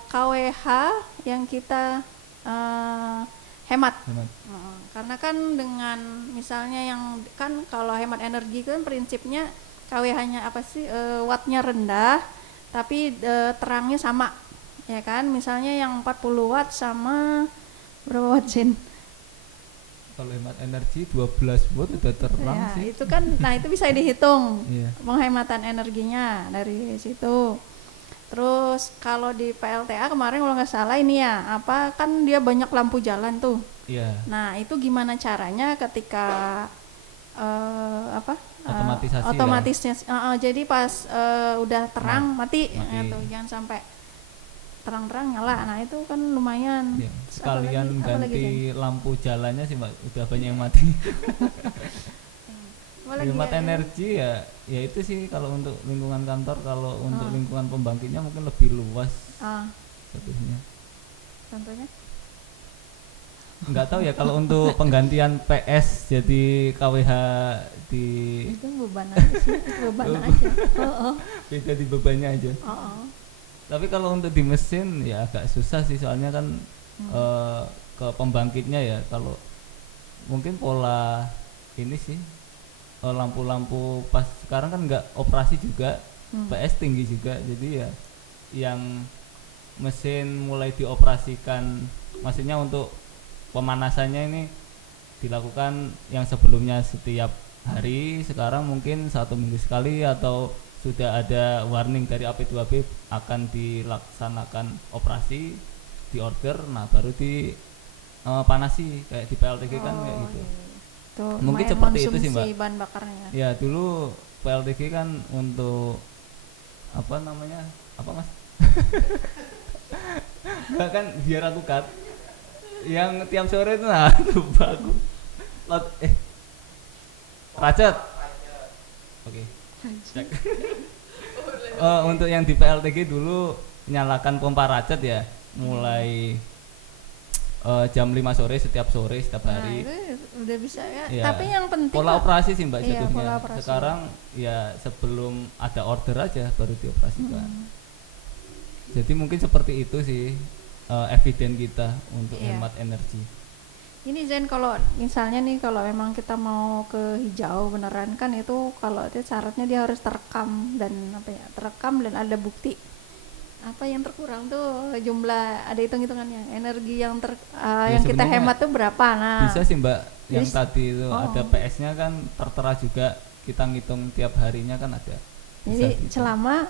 kWh yang kita hemat. Karena kan dengan misalnya yang kan kalau hemat energi kan prinsipnya kWh-nya apa sih wattnya rendah tapi terangnya sama ya kan, misalnya yang 40 watt sama berapa watt Jen? Kalau hemat energi 12 watt udah terang ya, sih. Itu kan, nah itu bisa dihitung penghematan energinya dari situ. Terus kalau di PLTA kemarin kalau nggak salah ini ya, apa kan dia banyak lampu jalan tuh. Nah itu gimana caranya ketika otomatisnya? Jadi pas udah terang mati. Gitu, jangan sampai terang-terang nyala. Nah itu kan lumayan. Sekalian ganti lampu jalannya sih Mbak, udah banyak yang mati. Hemat energi ya itu sih kalau untuk lingkungan kantor. Kalau untuk lingkungan pembangkitnya mungkin lebih luas jatuhnya. Contohnya? Nggak tahu ya kalau untuk penggantian PS jadi kWh di itu beban aja sih, beda di bebannya aja. Tapi kalau untuk di mesin ya agak susah sih soalnya kan ke pembangkitnya ya. Kalau mungkin pola ini sih lampu-lampu pas sekarang kan nggak operasi juga, PS tinggi juga, jadi ya yang mesin mulai dioperasikan, maksudnya untuk pemanasannya ini dilakukan yang sebelumnya setiap hari, sekarang mungkin 1 minggu sekali atau sudah ada warning dari AP2B akan dilaksanakan operasi, di order, nah baru dipanasi kayak di PLTG kan kayak gitu. Tuh, Mungkin lumayan seperti itu sih, Mbak. konsumsi bahan bakarnya. Ya dulu PLTG kan untuk apa namanya, apa Mas? Enggak kan biar aku cut. Yang tiap sore itu nah lupa aku. Racet. Oke. Cek. Untuk yang di PLTG dulu nyalakan pompa racet ya, mulai jam 5 sore setiap hari. Itu udah bisa ya. Ya, Tapi yang penting pola operasi sih Mbak iya, jatuhnya. pola operasi. Sekarang ya sebelum ada order aja baru dioperasikan. Jadi mungkin seperti itu sih eviden kita untuk Iya. hemat energi. Ini Zen, kalau misalnya nih kalau memang kita mau ke hijau beneran kan itu kalau itu syaratnya dia harus terekam dan terekam dan ada bukti apa yang terkurang tuh jumlah, ada hitung-hitungannya energi yang yang kita sebenarnya hemat tuh berapa. Nah bisa sih Mbak, yang Jadi- tadi itu oh. ada PS-nya kan tertera juga, kita ngitung tiap harinya kan ada. jadi Bisa gitu. selama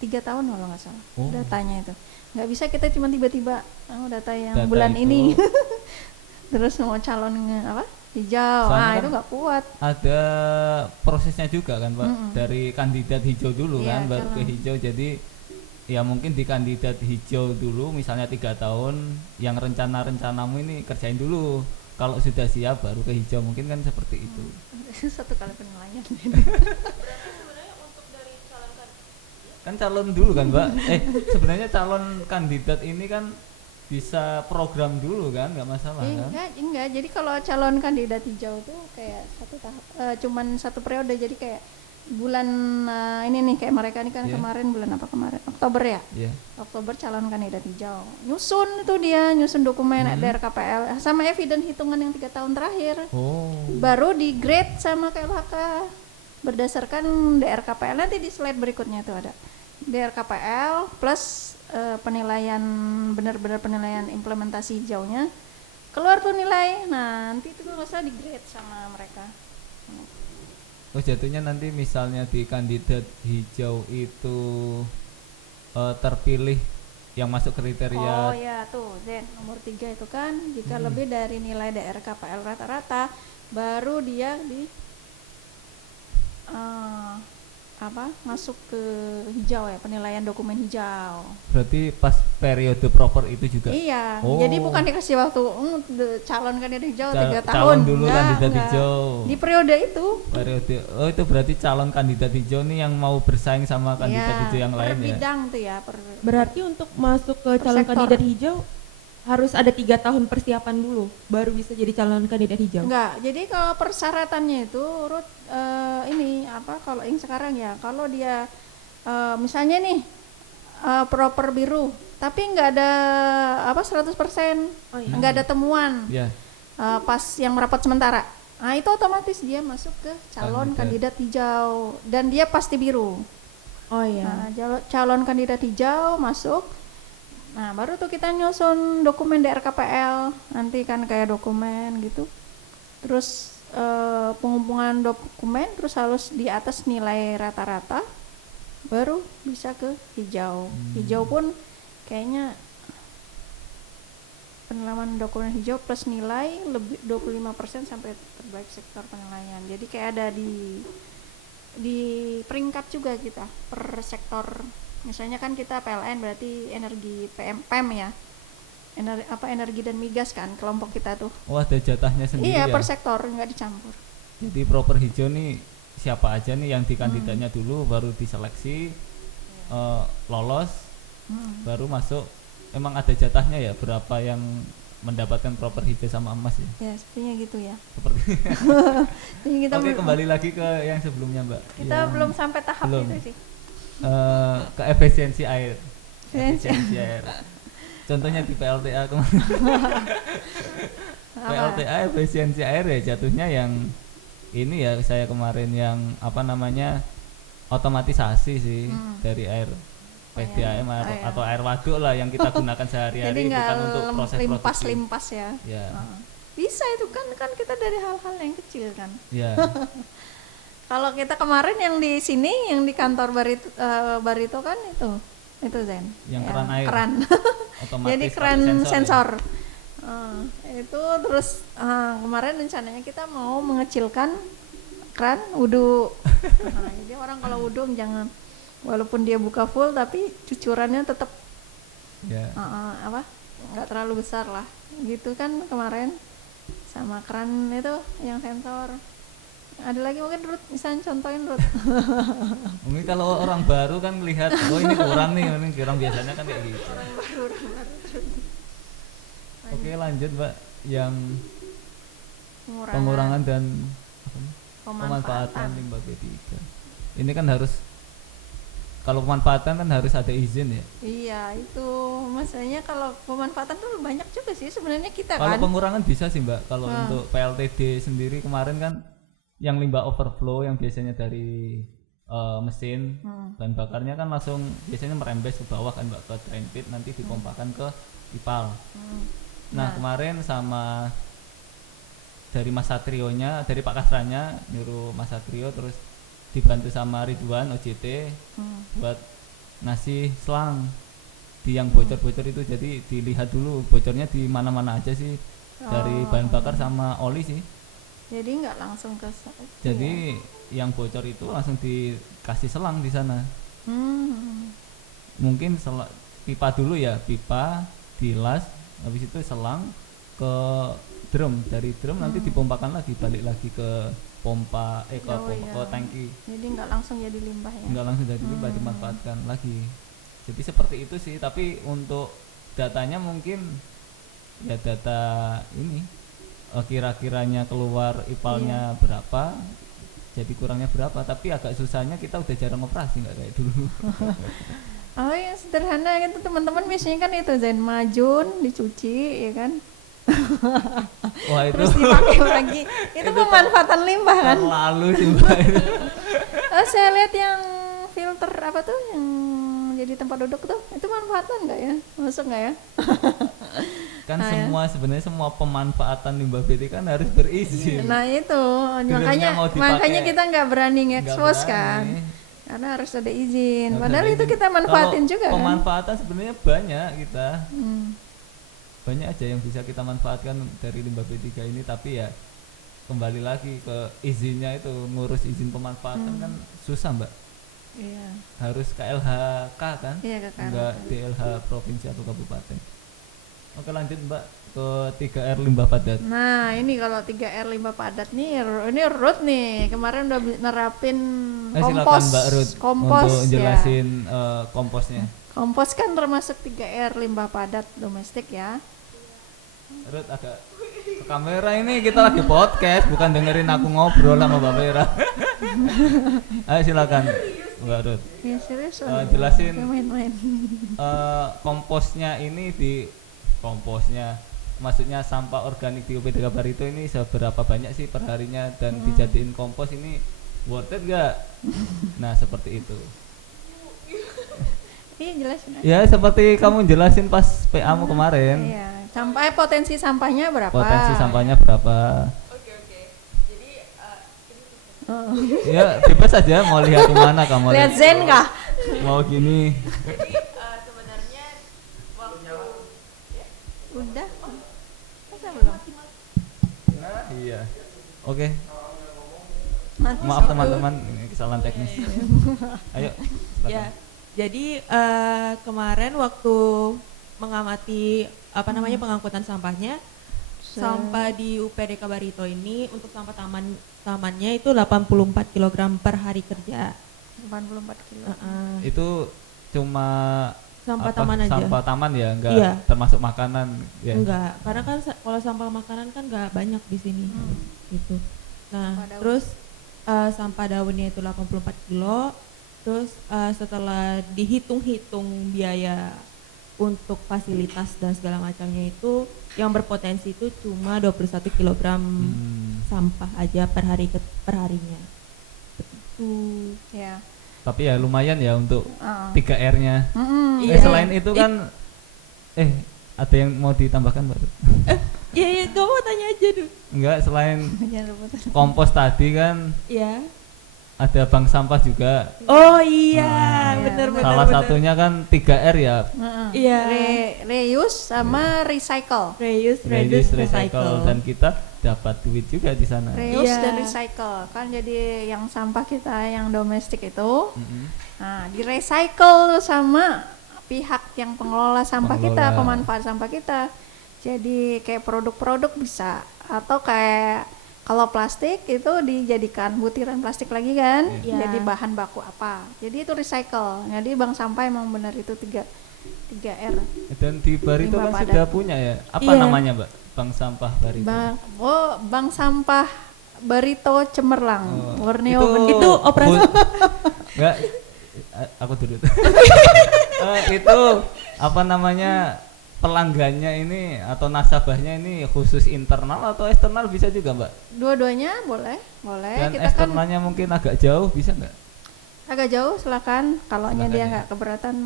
3 tahun kalau nggak salah Oh. datanya itu nggak bisa kita cuma tiba-tiba data yang Data bulan itu ini terus mau calon apa hijau, Soalnya itu kan nggak kuat. ada prosesnya juga kan Pak, Mm-mm. dari kandidat hijau dulu Iya, kan baru ke calon. hijau. Jadi ya mungkin di kandidat hijau dulu misalnya 3 tahun, yang rencanamu ini kerjain dulu, kalau sudah siap baru ke hijau, mungkin kan seperti itu. Satu kali penilaian. Kan calon dulu kan Mbak, sebenarnya calon kandidat ini kan bisa program dulu kan, nggak masalah kan. Enggak. Jadi kalau calon kandidat hijau tuh kayak satu tahap, cuman satu periode. Jadi kayak bulan ini nih kayak mereka nih kan Iya. kemarin bulan apa kemarin? Oktober ya. Iya. Oktober calon kandidat hijau. Nyusun dokumen dari KPL sama eviden hitungan yang 3 tahun terakhir. Oh. Baru di grade sama KLHK berdasarkan DRKPL. Nanti di slide berikutnya tuh ada DRKPL plus penilaian, benar-benar penilaian implementasi hijaunya, keluar tuh nilai. Nah nanti itu nggak usah di grade sama mereka. Oh jatuhnya nanti misalnya di kandidat hijau itu terpilih yang masuk kriteria. Oh ya tuh Zen nomor 3 itu kan jika lebih dari nilai DRKPL rata-rata baru dia di masuk ke hijau ya, penilaian dokumen hijau. Berarti pas periode proper itu juga. Iya, Oh. jadi bukan dikasih waktu calon kandidat hijau 3 tahun. Calon dulu Enggak, kandidat enggak. hijau. Di periode itu. Periode. Oh itu berarti calon kandidat hijau nih yang mau bersaing sama kandidat Iya, hijau yang per lain ya. bidang tuh ya, Berarti untuk masuk ke Per calon sektor. kandidat hijau harus ada 3 tahun persiapan dulu baru bisa jadi calon kandidat hijau. Enggak. Jadi kalau persyaratannya itu urut ini apa kalau yang sekarang ya, kalau dia misalnya nih proper biru tapi enggak ada 100%, enggak ada temuan. Iya. Pas yang merapat sementara. Nah, itu otomatis dia masuk ke calon kandidat hijau dan dia pasti biru. Oh iya. Nah, calon kandidat hijau masuk. Nah, baru tuh kita nyusun dokumen DRKPL. Nanti kan kayak dokumen gitu. Terus pengumpulan dokumen terus harus di atas nilai rata-rata. Baru bisa ke hijau. Hijau pun kayaknya penilaian dokumen hijau plus nilai lebih 25% sampai terbaik sektor penilaian. Jadi kayak ada di peringkat juga kita per sektor. Misalnya kan kita PLN berarti energi PEM ya. Energi dan migas kan kelompok kita tuh. Oh ada jatahnya sendiri Iya, ya. per sektor nggak dicampur. Jadi proper hijau nih siapa aja nih yang di kandidatnya dulu baru diseleksi lolos baru masuk. Emang ada jatahnya ya berapa yang mendapatkan proper hijau sama emas ya? Ya, sepertinya gitu ya. Seperti Jadi kita Oke, kembali lagi ke yang sebelumnya Mbak. kita belum sampai tahap belum. itu sih. Ke efisiensi air. Efisiensi. Efisiensi air. Contohnya di PLTA kemarin. PLTA efisiensi air ya jatuhnya yang ini ya, saya kemarin yang otomatisasi sih dari air PDAM atau air waduk lah yang kita gunakan sehari-hari. Jadi nggak bukan untuk proses produksi. limpas ya. Ya. Bisa itu kan kita dari hal-hal yang kecil kan. Ya. Kalau kita kemarin yang di sini yang di kantor Barito kan itu Zen. Yang ya, keran air. Keran. Otomatis Jadi pakai keran sensor. ya? Itu terus kemarin rencananya kita mau mengecilkan keran wudhu. Jadi orang kalau wudhu jangan, walaupun dia buka full tapi cucurannya tetap nggak terlalu besar lah gitu kan kemarin. Sama keran itu yang sensor. Ada lagi mungkin Ruth bisa contohin Ruth. Mungkin kalau orang baru kan melihat oh ini kurang nih, ini kurang, biasanya kan kayak gitu. Orang baru. Oke, lanjut Mbak, yang pengurangan dan pemanfaatan limbah B3. Ini kan harus, kalau pemanfaatan kan harus ada izin ya. Iya, itu maksudnya kalau pemanfaatan tuh banyak juga sih sebenarnya kita kalau kan. Kalau pengurangan bisa sih Mbak, kalau untuk PLTD sendiri kemarin kan yang limbah overflow yang biasanya dari mesin bahan bakarnya kan langsung biasanya merembes ke bawah kan Mbak, ke drain pit, nanti dipompakan ke IPAL. Nah kemarin sama dari Mas Satrionya, dari Pak Kasranya nyuruh Mas Satrio, terus dibantu sama Ridwan OJT buat ngasih selang di yang bocor-bocor itu. Jadi dilihat dulu bocornya di mana-mana aja sih, dari bahan bakar sama oli sih. Jadi nggak langsung ke jadi yang bocor itu langsung dikasih selang di sana. Mungkin pipa dulu ya, pipa dilas, habis itu selang ke drum, dari drum nanti dipompakan lagi, balik lagi ke pompa ke tangki. Jadi nggak langsung jadi limbah ya? Nggak langsung jadi limbah, dimanfaatkan lagi. Jadi seperti itu sih. Tapi untuk datanya mungkin ya data ini kira-kiranya keluar IPAL-nya berapa, jadi kurangnya berapa. Tapi agak susahnya kita udah jarang operasi, nggak kayak dulu. Oh yang sederhana gitu teman-teman, biasanya kan itu Zain majun dicuci ya kan. Wah itu terus dipakai lagi. Itu pemanfaatan limbah kan? Lalu sih Mbak. Saya lihat yang filter apa tuh yang jadi tempat duduk tuh, itu manfaatan nggak ya? Masuk nggak ya? Kan sebenarnya semua pemanfaatan limbah BT kan harus berizin. Nah itu makanya kita nggak berani nge-expose kan, karena harus ada izin. Padahal itu kita manfaatin juga kan. Pemanfaatan sebenarnya banyak kita. Banyak aja yang bisa kita manfaatkan dari limbah B3 ini, tapi ya kembali lagi ke izinnya itu, ngurus izin pemanfaatan kan susah Mbak. Iya. Harus KLHK kan? Iya, enggak DLH provinsi atau kabupaten. Oke lanjut Mbak ke 3R limbah padat. Nah ini kalau 3R limbah padat nih, ini Ruth nih kemarin udah nerapin kompos. Mbak Ruth kompos untuk jelasin komposnya. Kompos kan termasuk 3R limbah padat domestik ya. Ruth agak ke kamera, ini kita lagi podcast, bukan dengerin aku ngobrol sama Mbak Vera. Ayo silakan Mbak Ruth. Ya serius. Jelasin main-main. Komposnya ini komposnya maksudnya sampah organik di UPDK Barito ini seberapa banyak sih perharinya, dan dijadiin kompos ini worth it gak? Nah seperti itu. Iya jelasin aja. Ya seperti kamu jelasin pas PA-mu kemarin. Iya. Sampai potensi sampahnya berapa? Potensi sampahnya berapa? Oke. Jadi Ya bebas aja mau lihat kemana kamu. Lihat Zen kah? Mau gini. jadi sebenarnya waktu Udah. Masa belum? Nah, iya. Oke. Mati Maaf sih. teman-teman, ini kesalahan teknis. Ayo. Silakan. Ya, jadi kemarin waktu mengamati pengangkutan sampahnya, sampah di UPDK Barito ini untuk sampah tamannya itu 84 kg per hari kerja. 84 kilo. Itu cuma Sampah taman aja. Sampah taman ya, enggak Iya. termasuk makanan ya. Enggak, karena kan kalau sampah makanan kan enggak banyak di sini. Gitu. Nah, Sampah daun. terus sampah daunnya itu 84 kilo. Terus setelah dihitung-hitung biaya untuk fasilitas dan segala macamnya itu yang berpotensi itu cuma 21 kg sampah aja per harinya. Betul. Ya. Tapi ya lumayan ya untuk 3R-nya. Iya. Selain itu kan ada yang mau ditambahkan Mbak? Iya, kamu tanya aja dulu. Enggak, selain Jangan rebutan. kompos tadi kan Iya. ada bank sampah juga. Oh iya, Nah, benar-benar. Salah satunya kan 3R ya. Iya. Reuse sama recycle. Reuse, Reduce, reduce, recycle, dan kita dapat duit juga di sana. Reuse Iya. dan recycle kan, jadi yang sampah kita yang domestik itu Mm-mm. nah di recycle sama pihak yang pengelola sampah kita, Pengelola. pemanfaat sampah kita. Jadi kayak produk-produk bisa, atau kayak kalau plastik itu dijadikan butiran plastik lagi kan, Iya. jadi bahan baku apa. Jadi itu recycle. Jadi bank sampah emang benar itu 3R. Dan di Barito Limbah kan padat. sudah punya ya. Apa Iya. namanya, Mbak? Bank sampah Barito. Bank sampah Barito Cemerlang, Borneo. Itu operasi Enggak, aku dulu. Itu apa namanya, pelanggannya ini atau nasabahnya ini khusus internal atau eksternal bisa juga, Mbak? Dua-duanya boleh. Dan Kita kan eksternalnya mungkin agak jauh, bisa nggak? agak jauh, silakan. Kalau dia Silakan ya. nggak keberatan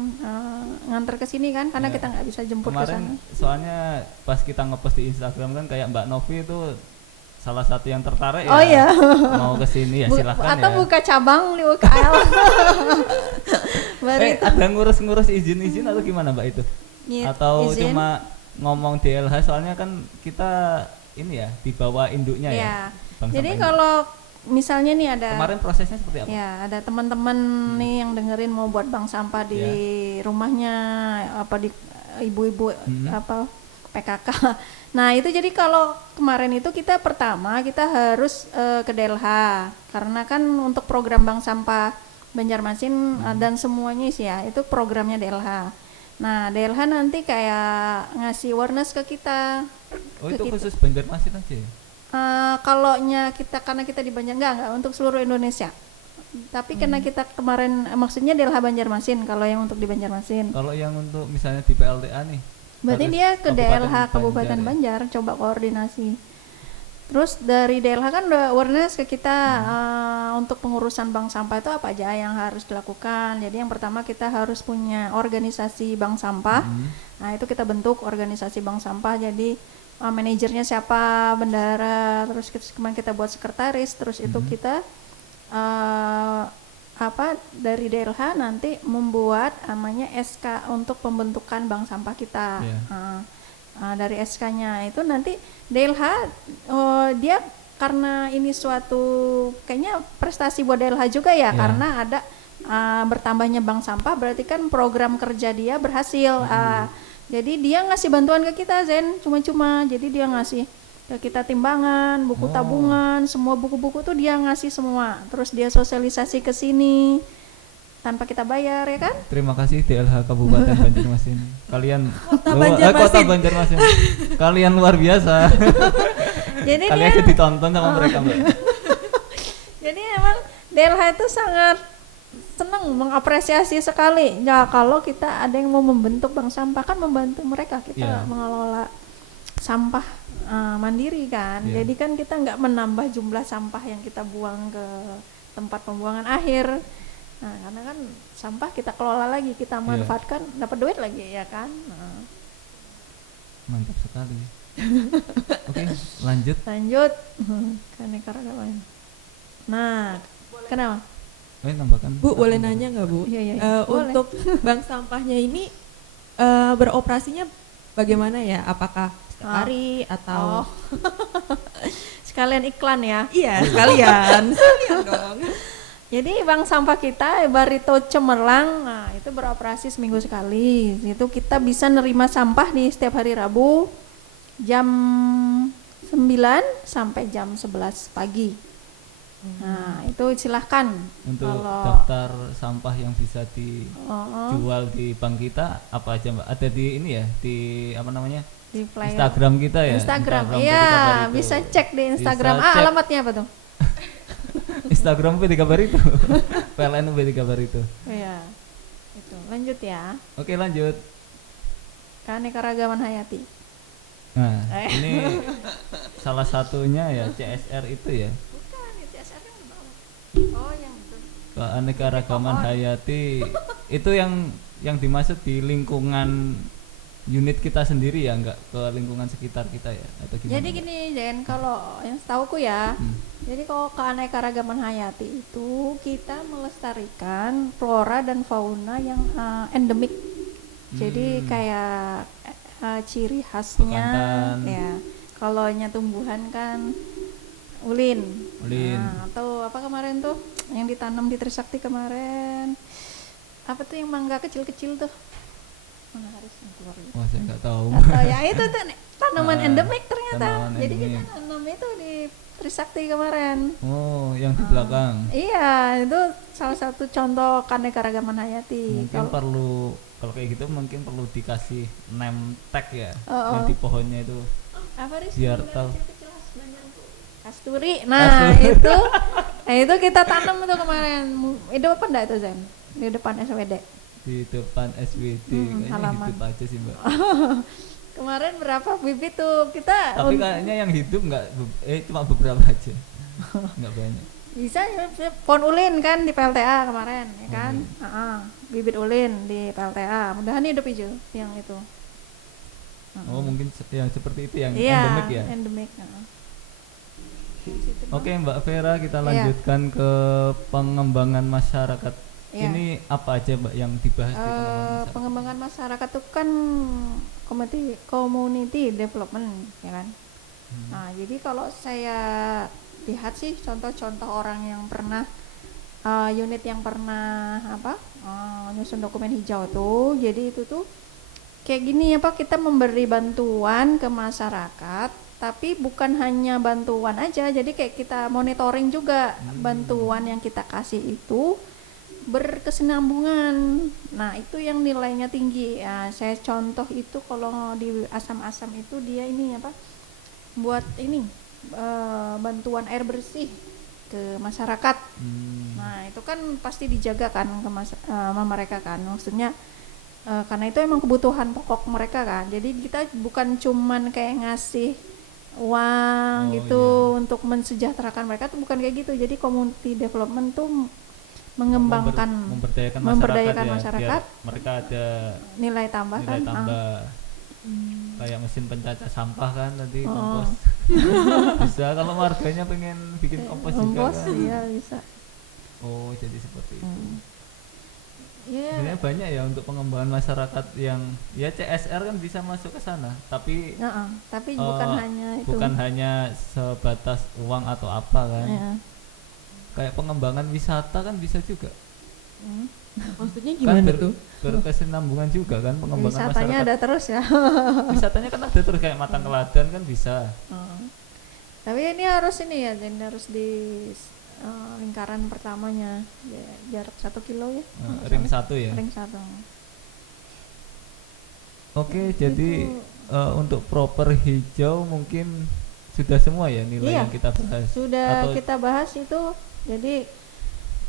nganter ke sini kan, karena Ya. kita nggak bisa jemput ke sana. Kemarin soalnya pas kita ngepost di Instagram kan kayak Mbak Novi itu salah satu yang tertarik Oh ya, iya. mau ke sini ya silahkan Atau ya. buka cabang di UKL. Barito. Ada ngurus-ngurus izin-izin atau gimana, Mbak, itu? Iya, Atau izin. cuma ngomong DLH, soalnya kan kita ini ya di bawah induknya ya. Ya. Bank Jadi sampah kalau misalnya nih ada kemarin prosesnya seperti apa? ya ada teman-teman nih yang dengerin mau buat bank sampah di rumahnya, apa di ibu-ibu apa PKK. Nah itu jadi kalau kemarin itu kita pertama kita harus ke DLH, karena kan untuk program bank sampah Banjarmasin dan semuanya sih ya itu programnya DLH. Nah DLH nanti kayak ngasih awareness ke kita. Oh, ke itu kita. khusus Banjarmasin aja ya? Kalaunya kita karena kita di Banjar enggak untuk seluruh Indonesia. Tapi karena kita kemarin maksudnya DLH Banjarmasin kalau yang untuk di Banjarmasin. Kalau yang untuk misalnya di PLTA nih, Berarti harus dia ke DLH Kabupaten Banjar ya? Banjar coba koordinasi. Terus dari DLH kan udah awareness ke kita untuk pengurusan bank sampah itu apa aja yang harus dilakukan. Jadi yang pertama kita harus punya organisasi bank sampah. Nah itu kita bentuk organisasi bank sampah. Jadi manajernya siapa, bendara, terus kemarin kita buat sekretaris, terus itu kita dari DLH nanti membuat namanya SK untuk pembentukan bank sampah kita. Dari SK-nya itu nanti DLH dia karena ini suatu kayaknya prestasi buat DLH juga ya, karena ada bertambahnya bank sampah berarti kan program kerja dia berhasil. Jadi dia ngasih bantuan ke kita Zen cuma-cuma, jadi dia ngasih ke kita timbangan, buku tabungan, semua buku-buku tuh dia ngasih semua, terus dia sosialisasi ke sini tanpa kita bayar ya kan. Terima kasih DLH Kabupaten Banjarmasin. Kalian Banjarmasin. Kota Banjarmasin. Kalian luar biasa. Jadi Kalian dia aja ditonton sama mereka, Mbak. jadi emang DLH itu sangat senang mengapresiasi sekali ya kalau kita ada yang mau membentuk bank sampah, kan membantu mereka kita mengelola sampah mandiri kan. Jadi kan kita nggak menambah jumlah sampah yang kita buang ke tempat pembuangan akhir. Nah karena kan sampah kita kelola lagi, kita manfaatkan, dapat duit lagi ya kan. Mantap sekali. Oke, lanjut. Keanekaragaman. Nah kenapa? Tambahkan. Bu, boleh nanya nggak Bu? Iya. Boleh. Untuk bank sampahnya ini beroperasinya bagaimana ya? Apakah setiap hari atau? Sekalian iklan ya. Iya, sekalian dong. Jadi bank sampah kita Barito Cemerlang, nah itu beroperasi seminggu sekali. Itu kita bisa nerima sampah di setiap hari Rabu jam 9 sampai jam 11 pagi. Nah itu silahkan Untuk kalau daftar sampah yang bisa dijual di bank kita apa aja, Mbak? Ada di ini ya, di apa namanya? di flyer. Instagram kita ya. Instagram, P3 iya Barito. bisa cek di Instagram. Bisa cek. Alamatnya apa tuh? Instagram P3 Barito. PLN P3 Barito. Iya, itu lanjut ya. Oke, lanjut. Keanekaragaman hayati. Nah, ini salah satunya ya CSR itu ya. Bukan, CSR-nya udah bawa. Oh, yang itu. Keanekaragaman hayati itu yang dimaksud di lingkungan unit kita sendiri ya, nggak ke lingkungan sekitar kita ya, atau gimana? Jadi gini Jen, kalau yang setauku ya, jadi kalau keanekaragaman hayati itu kita melestarikan flora dan fauna yang endemik. Jadi kayak ciri khasnya Bekantan. ya. Kalau tumbuhan kan ulin. Nah, atau apa kemarin tuh yang ditanam di Trisakti kemarin? Apa tuh yang mangga kecil-kecil tuh? Mana harus keluar ya? Wah, saya nggak tahu. Atau ya itu tuh tanaman endemik ternyata. Tanaman Jadi kita endemik. nanam itu di Trisakti kemarin. Oh, yang di belakang. Iya, itu salah satu contoh keanekaragaman hayati. Mungkin perlu, kalau kayak gitu mungkin perlu dikasih name tag ya, yang di pohonnya itu, Apa Riz? biar tahu. Kasturi. Nah, itu kita tanam itu kemarin. Itu apa enggak itu Zen? Di depan SWD. Di depan SWD, kayaknya halaman. hidup aja sih Mbak. Kemarin berapa bibit tuh kita Tapi kayaknya yang hidup nggak, cuma beberapa aja, nggak banyak. bisa pohon ulin kan di PLTA kemarin ya kan. Bibit ulin di PLTA. Mudahan hidup hijau yang itu. Oh, mungkin yang seperti itu yang Iya, endemik ya. endemik. Oke Mbak Vera, kita Iya. lanjutkan ke pengembangan masyarakat. Iya. Ini apa aja Mbak yang dibahas di pengembangan masyarakat? Pengembangan masyarakat itu kan community development ya kan. Nah, jadi kalau saya lihat sih contoh-contoh orang yang pernah unit yang pernah nyusun dokumen hijau tuh, jadi itu tuh kayak gini kita memberi bantuan ke masyarakat, tapi bukan hanya bantuan aja, jadi kayak kita monitoring juga bantuan yang kita kasih itu berkesinambungan. Nah, itu yang nilainya tinggi. Ya, saya contoh itu kalau di Asam-Asam itu dia ini buat ini bantuan air bersih ke masyarakat. Nah, itu kan pasti dijaga kan sama mereka kan. Maksudnya karena itu emang kebutuhan pokok mereka kan. Jadi kita bukan cuman kayak ngasih uang untuk mensejahterakan mereka, tuh bukan kayak gitu. Jadi community development tuh mengembangkan memberdayakan masyarakat, biar mereka ada nilai tambah nilai kan. tambah. Kayak mesin pencacah sampah kan tadi, kompos. Bisa kalau warganya pengen bikin kompos juga kan. Iya bisa. Oh, jadi seperti itu. Iya. Sebenarnya banyak ya untuk pengembangan masyarakat yang ya CSR kan bisa masuk ke sana, tapi Tapi bukan hanya itu. bukan hanya sebatas uang atau apa kan. Iya. Kayak pengembangan wisata kan bisa juga. Maksudnya Kan gimana tuh? berkesinambungan juga kan pengembangan Wisatanya masyarakat. ada terus ya. Wisatanya kan ada terus, kayak Matang Keladan kan bisa. Tapi ini harus jadi harus di lingkaran pertamanya jarak 1 kilo ya. Ring 1 ya. Ring 1. Oke, jadi untuk proper hijau mungkin sudah semua ya nilai yang kita bahas. Sudah Atau kita bahas itu. Jadi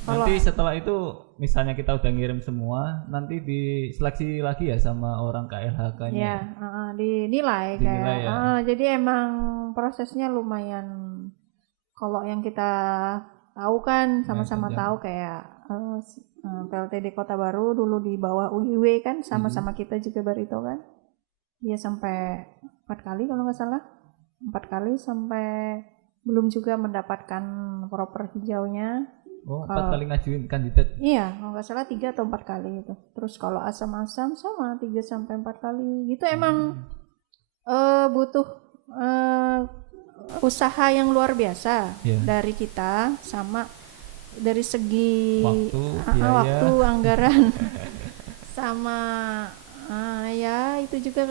kalau nanti setelah itu misalnya kita udah ngirim semua, nanti diseleksi lagi ya sama orang KLHK-nya. ya dinilai Dinilai kayak ya. jadi emang prosesnya lumayan. Kalau yang kita tahu kan sama-sama panjang. tahu kayak PLTD Kota Baru dulu di bawah UIW kan sama-sama kita juga Barito kan. Dia sampai 4 kali kalau nggak salah. 4 kali sampai belum juga mendapatkan proper hijaunya. Oh, 4 kali ngajuin kandidat. Iya, kalau nggak salah 3 atau 4 kali itu. Terus kalau Asam-Asam sama 3 sampai 4 kali. Gitu emang butuh usaha yang luar biasa dari kita, sama dari segi waktu anggaran sama ya itu juga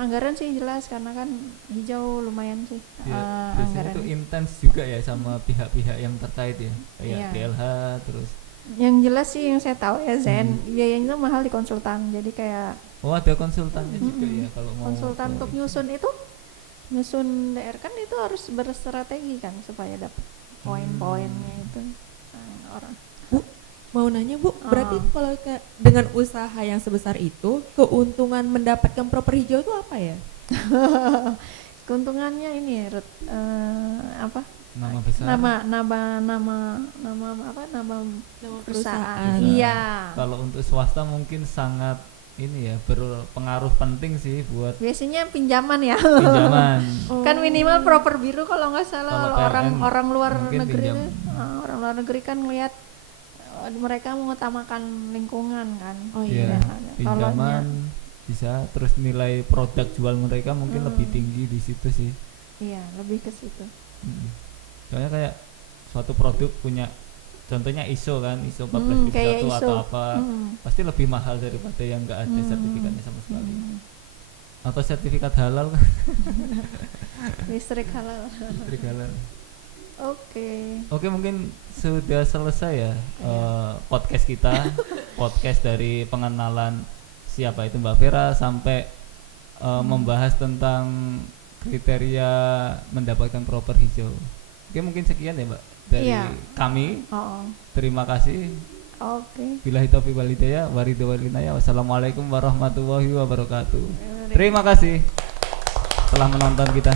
anggaran sih jelas, karena kan hijau lumayan sih biasanya anggaran itu intens juga ya sama pihak-pihak yang terkait ya, kayak DLH terus. Yang jelas sih yang saya tahu ya Zen, biayanya tuh mahal di konsultan. Jadi kayak ada konsultannya juga ya kalau mau konsultan untuk nyusun DR kan itu harus berstrategi kan supaya dapat poin-poinnya itu. Orang Mau nanya Bu, berarti kalau dengan usaha yang sebesar itu, keuntungan mendapatkan proper hijau itu apa ya? keuntungannya ini apa? nama besar. Nama perusahaan. perusahaan. Iya. Kalau untuk swasta mungkin sangat ini ya berpengaruh penting sih buat Biasanya pinjaman ya. pinjaman. Kan minimal proper biru kalau nggak salah Kalau PLN orang luar mungkin negeri pinjam. orang luar negeri kan ngelihat mereka mengutamakan lingkungan kan. Oh Iya, iya. pinjaman bisa, terus nilai produk jual mereka mungkin lebih tinggi di situ sih. Iya, lebih ke situ. Soalnya kayak suatu produk punya contohnya ISO kan, ISO 14001 kayak ISO. atau apa, pasti lebih mahal daripada yang enggak ada sertifikatnya sama sekali. Atau sertifikat halal kan. Listrik halal. Listrik halal. Oke. Mungkin sudah selesai ya podcast kita, podcast dari pengenalan siapa itu Mbak Vera sampai membahas tentang kriteria mendapatkan proper hijau. Oke, mungkin sekian ya Mbak dari kami. Terima kasih. Oke. Billahi taufiq wal hidayah, waridho wal inayah. Wassalamualaikum warahmatullahi wabarakatuh. Terima kasih telah menonton kita.